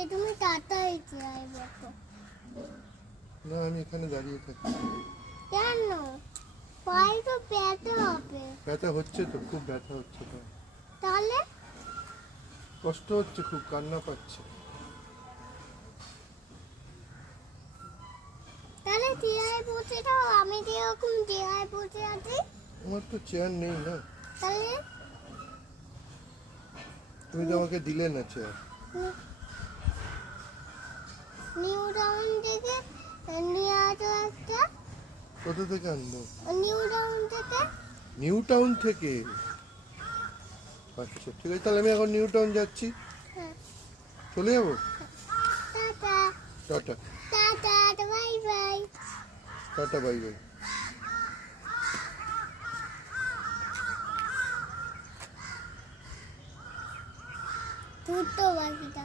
তাহলে তুমি তাড়াতাড়ি যাই বলো। না, আমি এখানে দাঁড়িয়ে থাকি। কেন? পায়ে তো ব্যথা হবে। ব্যথা হচ্ছে তো, খুব ব্যথা হচ্ছে তো। তাহলে কষ্ট হচ্ছে, খুব কান্না পাচ্ছে। তাহলে চেয়ারে বসে দাও, আমি যেরকম চেয়ারে বসে আছি। আমার তো চেয়ার নেই না। তাহলে তুমি তো আমাকে দিলে না চেয়ার। নিউ টাউন থেকে নিয়ে আসো একটা। কোথা থেকে আনবো? নিউ টাউন থেকে। নিউ টাউন থেকে? আচ্ছা ঠিক আছে, তাহলে আমি এখন নিউ টাউন যাচ্ছি। হ্যাঁ। চলে যাবো। Tata tata. Tata, bye bye. Tata, bye bye. দুটো বাকিটা